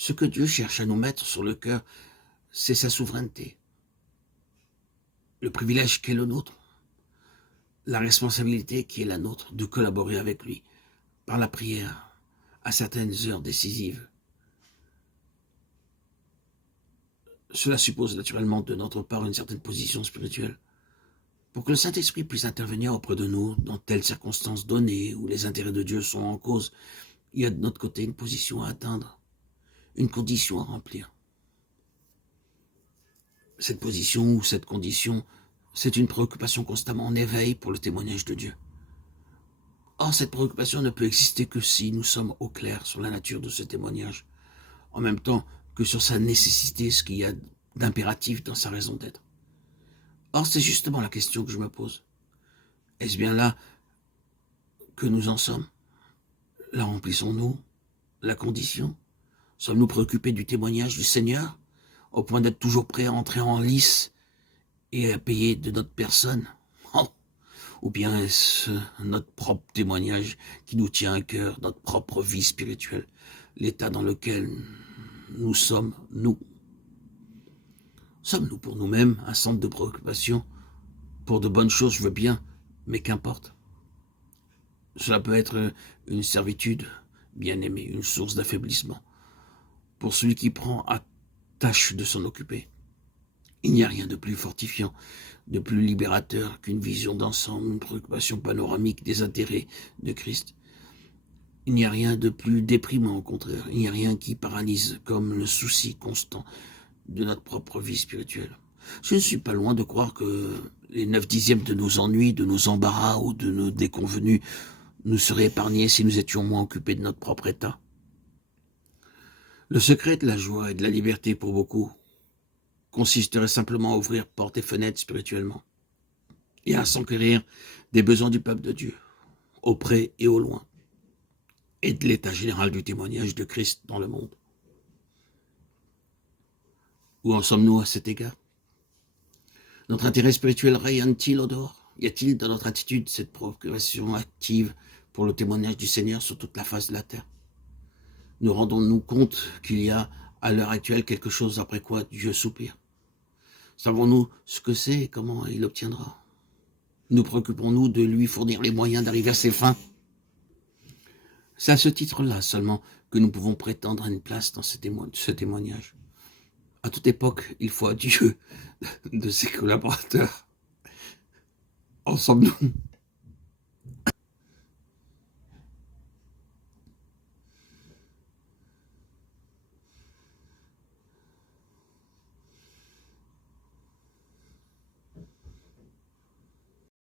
Ce que Dieu cherche à nous mettre sur le cœur, c'est sa souveraineté. Le privilège qui est le nôtre, la responsabilité qui est la nôtre de collaborer avec lui par la prière à certaines heures décisives. Cela suppose naturellement de notre part une certaine position spirituelle. Pour que le Saint-Esprit puisse intervenir auprès de nous dans telles circonstances données où les intérêts de Dieu sont en cause, il y a de notre côté une position à atteindre, une condition à remplir. Cette position ou cette condition, c'est une préoccupation constamment en éveil pour le témoignage de Dieu. Or, cette préoccupation ne peut exister que si nous sommes au clair sur la nature de ce témoignage, en même temps que sur sa nécessité, ce qu'il y a d'impératif dans sa raison d'être. Or, c'est justement la question que je me pose. Est-ce bien là que nous en sommes? La remplissons-nous? La condition? Sommes-nous préoccupés du témoignage du Seigneur, au point d'être toujours prêts à entrer en lice et à payer de notre personne? Oh. Ou bien est-ce notre propre témoignage qui nous tient à cœur, notre propre vie spirituelle, l'état dans lequel nous sommes, nous? Sommes-nous pour nous-mêmes un centre de préoccupation? Pour de bonnes choses, je veux bien, mais qu'importe. Cela peut être une servitude, bien aimée, une source d'affaiblissement, pour celui qui prend à tâche de s'en occuper. Il n'y a rien de plus fortifiant, de plus libérateur qu'une vision d'ensemble, une préoccupation panoramique des intérêts de Christ. Il n'y a rien de plus déprimant, au contraire. Il n'y a rien qui paralyse comme le souci constant de notre propre vie spirituelle. Je ne suis pas loin de croire que les 9/10 de nos ennuis, de nos embarras ou de nos déconvenus nous seraient épargnés si nous étions moins occupés de notre propre état. Le secret de la joie et de la liberté pour beaucoup consisterait simplement à ouvrir portes et fenêtres spirituellement et à s'enquérir des besoins du peuple de Dieu, au près et au loin, et de l'état général du témoignage de Christ dans le monde. Où en sommes-nous à cet égard? Notre intérêt spirituel rayonne-t-il au dehors? Y a-t-il dans notre attitude cette préoccupation active pour le témoignage du Seigneur sur toute la face de la terre? Nous rendons-nous compte qu'il y a à l'heure actuelle quelque chose après quoi Dieu soupire? Savons-nous ce que c'est et comment il l'obtiendra? Nous préoccupons-nous de lui fournir les moyens d'arriver à ses fins? C'est à ce titre-là seulement que nous pouvons prétendre à une place dans ce témoignage. À toute époque, il faut à Dieu de ses collaborateurs. En sommes-nous